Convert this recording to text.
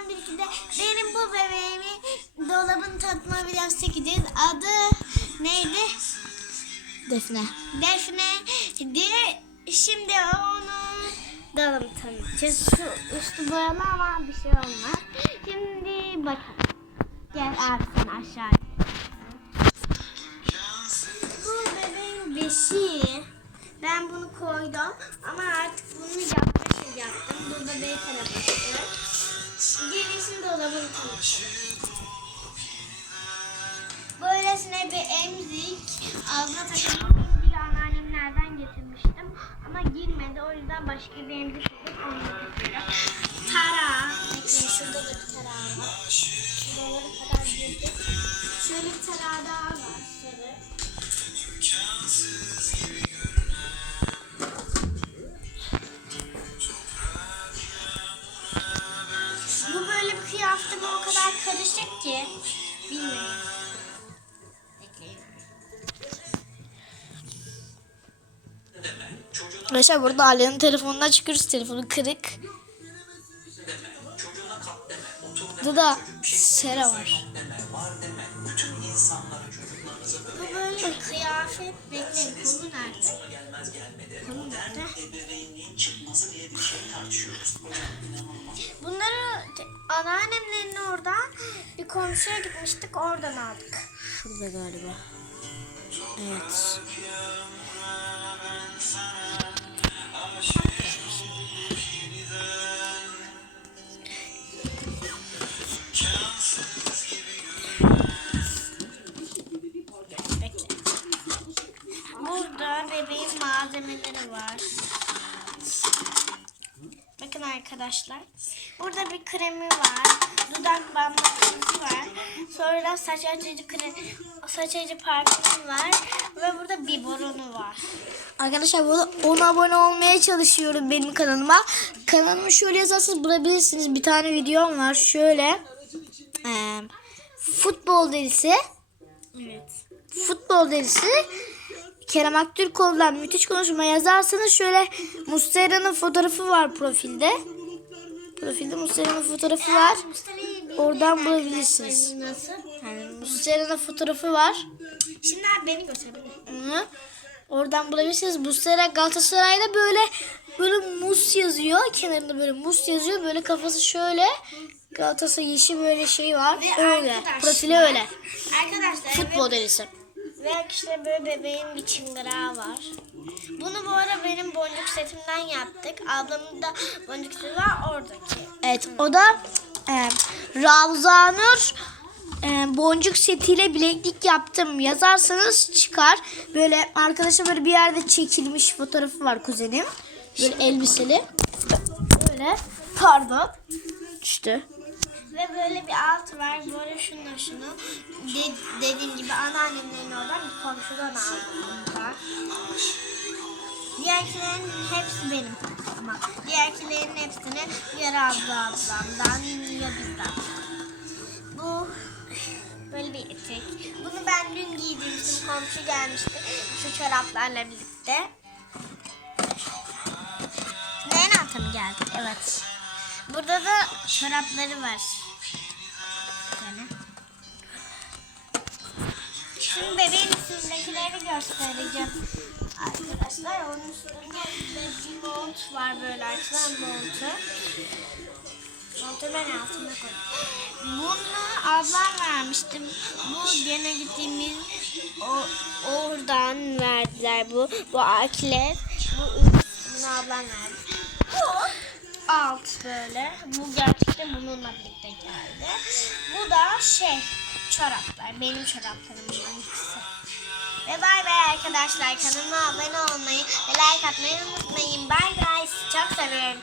sizden bir de benim bu bebeğimi dolabın tanıtma videosu çekeceğiz. Adı neydi? Defne. Defne diye şimdi onu dolabı tanıtacağız. Şu üstü boyalı ama bir şey olmaz. Şimdi bakalım. Gel abi sen aşağı. Bu bebeğin beşiği. Ben bunu koydum ama artık bunu yapma şey yaptım. Bu bebeği tanıtmıştım. Gerisini dolabını tanıtacağım. Böylesine bir emzik ağzına takılmış bir anneannemlerden getirmiştim. Ama girmedi o yüzden başka bir emzik tutup onu. Tara. Bekleyin şurada da bir tara var. Şuralara kadar girdik. Şöyle bir tara daha var sarı. Bu bir kıyafetime o kadar karışık ki. Bilmiyorum. Arkadaşlar burada Ali'nin telefonundan çıkıyoruz. Telefonu kırık. Burada da Sera var. Bu böyle bir kıyafet. Bekleyin kolu nerede? Kolu nerede? Bunları anneannemlerin oradan bir komşuya gitmiştik oradan aldık. Şurada galiba. Evet. Burada bebeğin malzemeleri var. Arkadaşlar. Burada bir kremi var. Dudak bandajı var. Sonra saç açıcı krem, saç açıcı parfümü var. Ve burada biberonu var. Arkadaşlar burada 10 abone olmaya çalışıyorum benim kanalıma. Kanalımı şöyle yazarsanız bulabilirsiniz. Bir tane videom var. Şöyle. Eee futbol delisi. Evet. Futbol delisi. Kerem Aktürkoğlu'dan müthiş konuşma yazarsanız şöyle Mustera'nın fotoğrafı var profilde. Profilde Mustera'nın fotoğrafı var. Oradan bulabilirsiniz. Yani Mustera'nın fotoğrafı var. Şimdi abi beni. Hı. Oradan bulabilirsiniz. Mustera Galatasaray'da böyle böyle mus yazıyor. Kenarında böyle mus yazıyor. Böyle kafası şöyle. Galatasaray yeşil böyle şey var. Ve öyle. Profili öyle. Arkadaşlar Futbol evet, delisi. Ve işte böyle bebeğin bir çıngırağı var. Bunu bu ara benim boncuk setimden yaptık. Ablamın da boncuk seti var oradaki. Evet o da e, Ravzanur e, boncuk setiyle bileklik yaptım yazarsanız çıkar. Böyle arkadaşa böyle bir yerde çekilmiş fotoğrafı var kuzenim. Böyle elbiseli. Böyle pardon. Düştü. Ve böyle bir alt var. Böyle şunla şunu. De, dediğim gibi anneannemlerin oradan bir komşudan aldım. Diğerkilerin hepsi benim. Ama diğerkilerin hepsini ya Rabza ablamdan ya bizden. Bu böyle bir etek. Bunu ben dün giydiğimizde komşu gelmişti. Şu çoraplarla birlikte. Altı mı geldik? Evet. Burada da çorapları var. Şimdi bebeğin üstündekileri göstereceğim. Arkadaşlar onun üstünde bir mont var böyle açılan montu. Montu ben altına koydum. Bunu ablam vermiştim. Bu gene gittiğimiz o, oradan verdiler bu. Bu aklet. Bu üst. Bunu ablam verdi. Bu alt böyle. Bu gerçekten bununla birlikte geldi. Bu da şey çoraplar. Benim çoraplarımdan ikisi. Ve bay bay arkadaşlar. Kanalıma abone olmayı ve like atmayı unutmayın. Bye guys. Çok seviyorum.